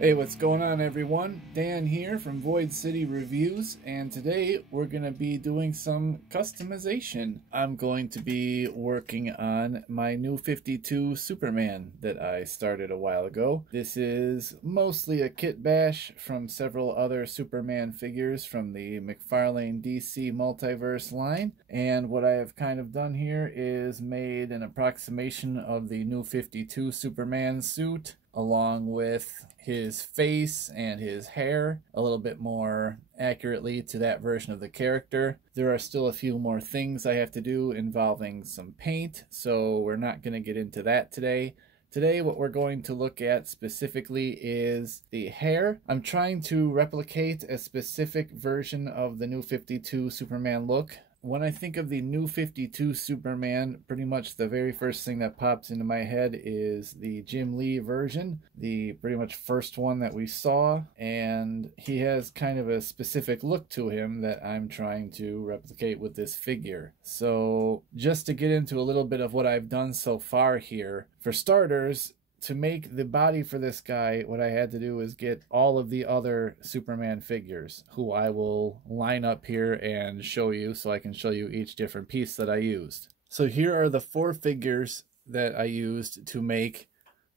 Hey, what's going on everyone? Dan here from Void City Reviews, and today we're going to be doing some customization. I'm going to be working on my new 52 Superman that I started a while ago. This is mostly a kit bash from several other Superman figures from the McFarlane DC Multiverse line, and what I have kind of done here is made an approximation of the new 52 Superman suit, along with his face and his hair a little bit more accurately to that version of the character. There are still a few more things I have to do involving some paint, so we're not going to get into that today. Today what we're going to look at specifically is the hair. I'm trying to replicate a specific version of the new 52 Superman look. When I think of the new 52 Superman, pretty much the very first thing that pops into my head is the Jim Lee version, the pretty much first one that we saw, and he has kind of a specific look to him that I'm trying to replicate with this figure. So just to get into a little bit of what I've done so far here, for starters, to make the body for this guy, what I had to do is get all of the other Superman figures, who I will line up here and show you so I can show you each different piece that I used. So here are the 4 figures that I used to make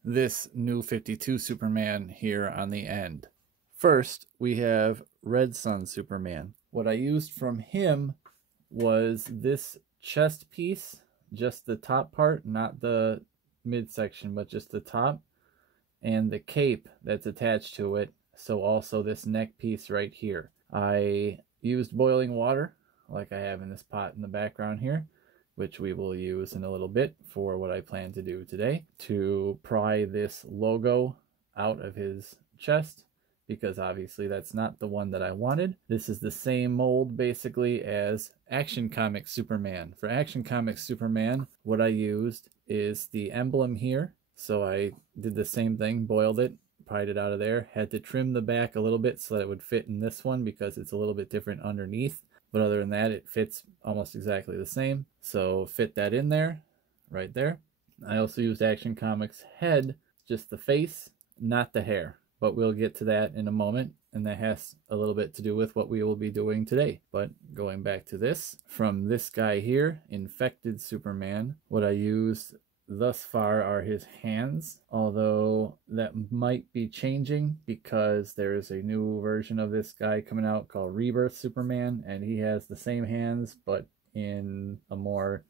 this new 52 Superman here on the end. First, we have Red Sun Superman. What I used from him was this chest piece, just the top part, not the midsection, but just the top, and the cape that's attached to it, so also this neck piece right here. I used boiling water like I have in this pot in the background here, which we will use in a little bit for what I plan to do today, to pry this logo out of his chest, because obviously that's not the one that I wanted. This is the same mold basically as Action Comics Superman. For Action Comics Superman, what I used is the emblem here. So I did the same thing, boiled it, pried it out of there, had to trim the back a little bit so that it would fit in this one because it's a little bit different underneath. But other than that, it fits almost exactly the same. So fit that in there, right there. I also used Action Comics head, just the face, not the hair. But we'll get to that in a moment, and that has a little bit to do with what we will be doing today. But going back to this, from this guy here, Infected Superman, what I used thus far are his hands, although that might be changing because there's a new version of this guy coming out called Rebirth Superman, and he has the same hands, but in a more,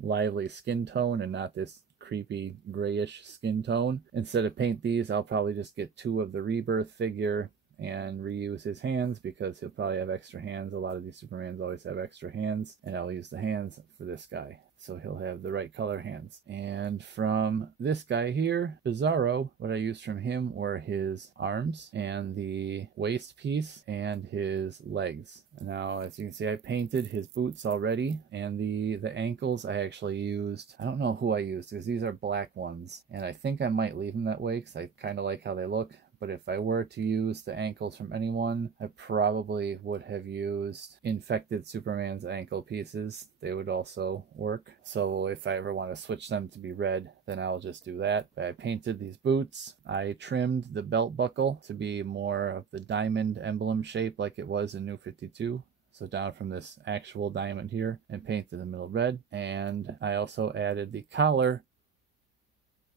lively skin tone and not this creepy grayish skin tone. Instead of paint these, I'll probably just get 2 of the Rebirth figure and reuse his hands because he'll probably have extra hands. A lot of these Supermans always have extra hands, and I'll use the hands for this guy, so he'll have the right color hands. And from this guy here, Bizarro, what I used from him were his arms and the waist piece and his legs. Now, as you can see, I painted his boots already, and the ankles I actually used, I don't know who I used because these are black ones, and I think I might leave them that way because I kind of like how they look. But if I were to use the ankles from anyone, I probably would have used Infected Superman's ankle pieces. They would also work. So if I ever want to switch them to be red, then I'll just do that. I painted these boots. I trimmed the belt buckle to be more of the diamond emblem shape like it was in New 52. So down from this actual diamond here, and painted the middle red. And I also added the collar,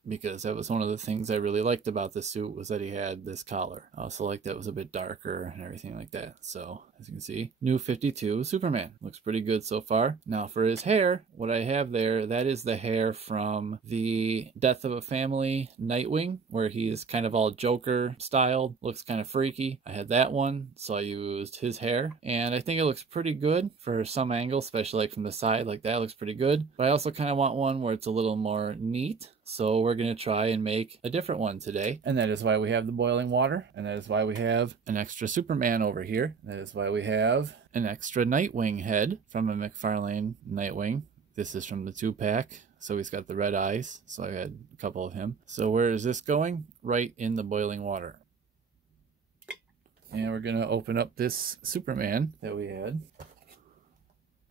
because that was one of the things I really liked about the suit, was that he had this collar. I also liked that it was a bit darker and everything like that. So as you can see, new 52 Superman. Looks pretty good so far. Now for his hair, what I have there, that is the hair from the Death of a Family Nightwing, where he's kind of all Joker styled. Looks kind of freaky. I had that one, so I used his hair. And I think it looks pretty good for some angles, especially like from the side, like that looks pretty good. But I also kind of want one where it's a little more neat. So we're going to try and make a different one today. And that is why we have the boiling water. And that is why we have an extra Superman over here. That is why we have an extra Nightwing head from a McFarlane Nightwing. This is from the 2-pack. So he's got the red eyes. So I had a couple of him. So where is this going? Right in the boiling water. And we're going to open up this Superman that we had.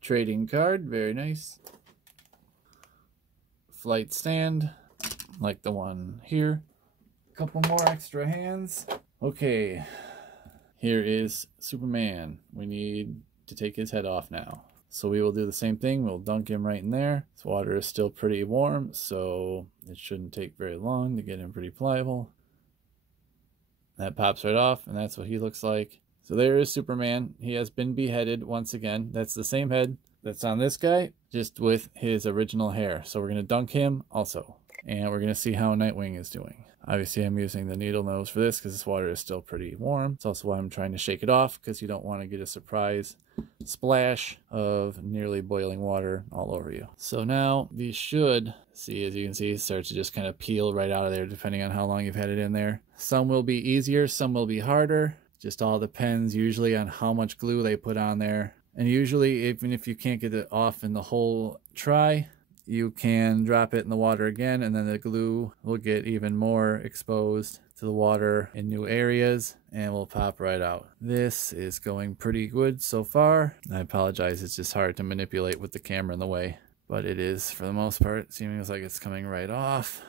Trading card. Very nice. Flight stand, like the one here. Couple more extra hands. Okay, here is Superman. We need to take his head off now. So we will do the same thing. We'll dunk him right in there. This water is still pretty warm, so it shouldn't take very long to get him pretty pliable. That pops right off, and that's what he looks like. So there is Superman. He has been beheaded once again. That's the same head that's on this guy, just with his original hair. So we're going to dunk him also. And we're going to see how Nightwing is doing. Obviously, I'm using the needle nose for this because this water is still pretty warm. It's also why I'm trying to shake it off, because you don't want to get a surprise splash of nearly boiling water all over you. So now these should, see, as you can see, start to just kind of peel right out of there depending on how long you've had it in there. Some will be easier, some will be harder. Just all depends usually on how much glue they put on there. And usually, even if you can't get it off in the whole try, you can drop it in the water again, and then the glue will get even more exposed to the water in new areas and will pop right out. This is going pretty good so far. I apologize, it's just hard to manipulate with the camera in the way, but it is, for the most part, seeming like it's coming right off.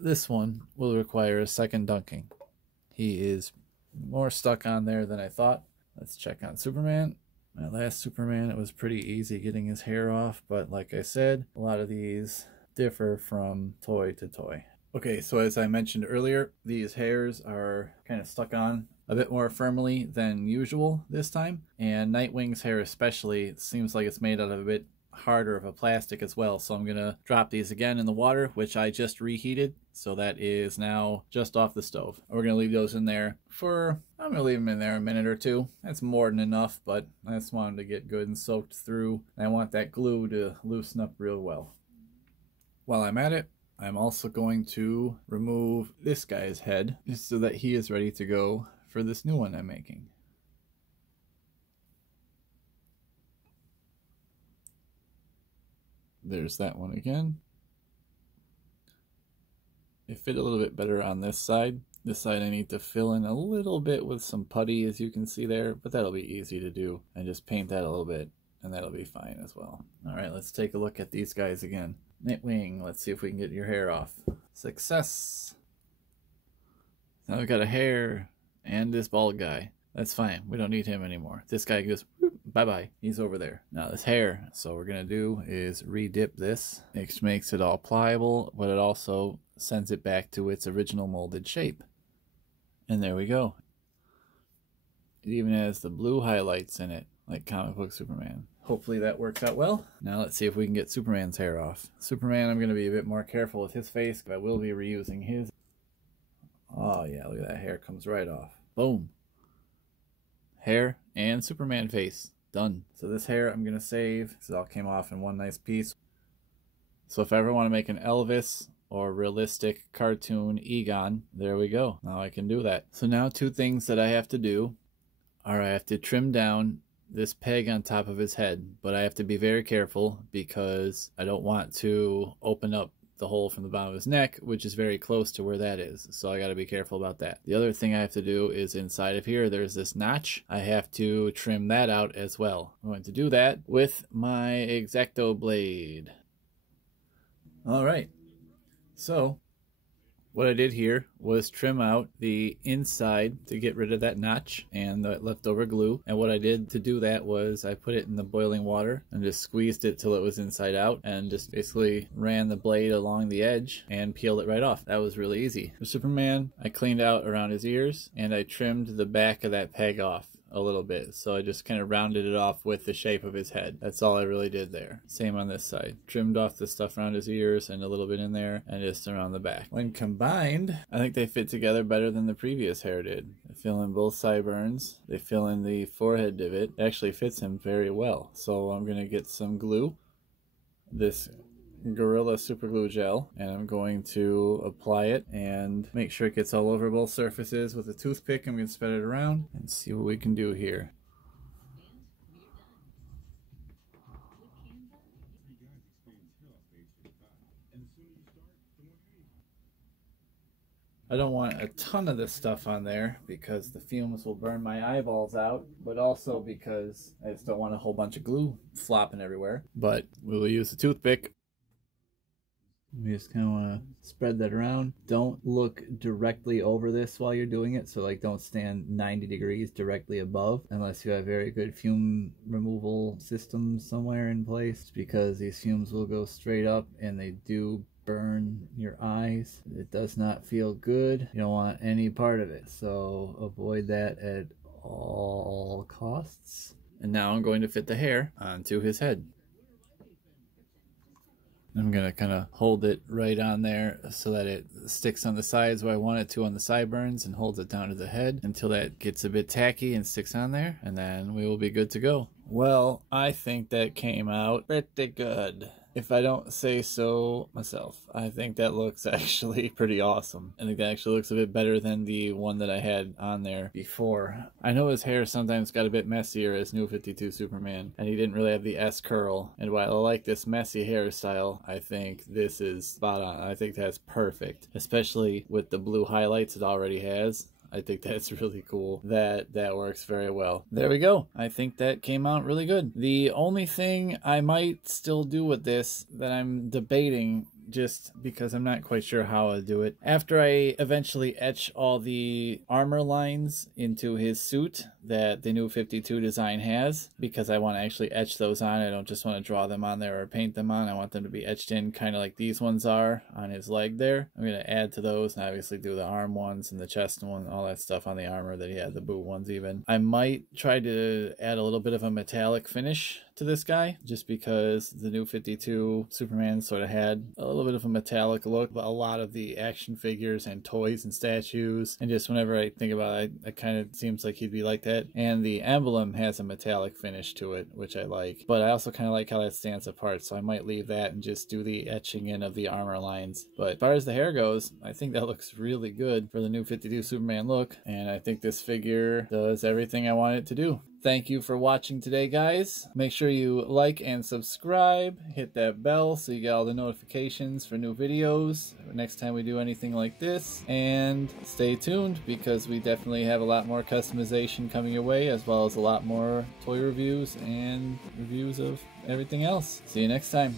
This one will require a second dunking. He is more stuck on there than I thought. Let's check on Superman. My last Superman, it was pretty easy getting his hair off, but like I said, a lot of these differ from toy to toy. Okay, so as I mentioned earlier, these hairs are kind of stuck on a bit more firmly than usual this time, and Nightwing's hair especially seems like it's made out of a bit harder of a plastic as well. So I'm gonna drop these again in the water, which I just reheated, so that is now just off the stove. We're gonna leave those in there for, I'm gonna leave them in there a minute or two. That's more than enough, but I just want them to get good and soaked through, and I want that glue to loosen up real well. While I'm at it, I'm also going to remove this guy's head just so that he is ready to go for this new one I'm making. There's that one again. It fit a little bit better on this side. This side I need to fill in a little bit with some putty, as you can see there, but that'll be easy to do. And just paint that a little bit, and that'll be fine as well. Alright, let's take a look at these guys again. Nightwing, let's see if we can get your hair off. Success! Now we've got a hair and this bald guy. That's fine, we don't need him anymore. This guy goes, bye-bye, he's over there. Now this hair, so what we're gonna do is re-dip this, which makes it all pliable, but it also sends it back to its original molded shape. And there we go. It even has the blue highlights in it, like comic book Superman. Hopefully that works out well. Now let's see if we can get Superman's hair off. Superman, I'm gonna be a bit more careful with his face, but I will be reusing his. Oh yeah, look at that hair, comes right off. Boom. Hair and Superman face. Done. So this hair I'm going to save because it all came off in one nice piece. So if I ever want to make an Elvis or realistic cartoon Egon, there we go. Now I can do that. So now two things that I have to do are I have to trim down this peg on top of his head, but I have to be very careful because I don't want to open up the hole from the bottom of his neck, which is very close to where that is, so I got to be careful about that. The other thing I have to do is inside of here there's this notch. I have to trim that out as well. I'm going to do that with my X-Acto blade. Alright, so what I did here was trim out the inside to get rid of that notch and the leftover glue. And what I did to do that was I put it in the boiling water and just squeezed it till it was inside out and just basically ran the blade along the edge and peeled it right off. That was really easy. For Superman, I cleaned out around his ears and I trimmed the back of that peg off a little bit, so I just kind of rounded it off with the shape of his head. That's all I really did there. Same on this side. Trimmed off the stuff around his ears and a little bit in there and just around the back. When combined, I think they fit together better than the previous hair did. They fill in both sideburns. They fill in the forehead divot. It actually fits him very well. So I'm gonna get some glue, this Gorilla Super Glue Gel, and I'm going to apply it and make sure it gets all over both surfaces with a toothpick. I'm going to spread it around and see what we can do here. I don't want a ton of this stuff on there because the fumes will burn my eyeballs out, but also because I just don't want a whole bunch of glue flopping everywhere. But we will use a toothpick. You just kind of want to spread that around. Don't look directly over this while you're doing it. So like don't stand 90 degrees directly above unless you have very good fume removal systems somewhere in place, because these fumes will go straight up and they do burn your eyes. It does not feel good. You don't want any part of it. So avoid that at all costs. And now I'm going to fit the hair onto his head. I'm going to kind of hold it right on there so that it sticks on the sides where I want it to on the sideburns, and holds it down to the head until that gets a bit tacky and sticks on there, and then we will be good to go. Well, I think that came out pretty good. If I don't say so myself, I think that looks actually pretty awesome. I think that actually looks a bit better than the one that I had on there before. I know his hair sometimes got a bit messier as New 52 Superman, and he didn't really have the S curl. And while I like this messy hairstyle, I think this is spot on. I think that's perfect, especially with the blue highlights it already has. I think that's really cool. That works very well. There we go. I think that came out really good. The only thing I might still do with this that I'm debating, just because I'm not quite sure how I'll do it, after I eventually etch all the armor lines into his suit that the New 52 design has, because I want to actually etch those on. I don't just want to draw them on there or paint them on. I want them to be etched in kind of like these ones are on his leg there. I'm going to add to those and obviously do the arm ones and the chest one, all that stuff on the armor that he had, the boot ones even. I might try to add a little bit of a metallic finish to this guy, just because the New 52 Superman sort of had a little bit of a metallic look. But a lot of the action figures and toys and statues, and just whenever I think about it, it kind of seems like he'd be like that. And the emblem has a metallic finish to it, which I like. But I also kind of like how that stands apart, so I might leave that and just do the etching in of the armor lines. But as far as the hair goes, I think that looks really good for the New 52 Superman look, and I think this figure does everything I want it to do. Thank you for watching today, guys. Make sure you like and subscribe. Hit that bell so you get all the notifications for new videos next time we do anything like this. And stay tuned, because we definitely have a lot more customization coming your way, as well as a lot more toy reviews and reviews of everything else. See you next time.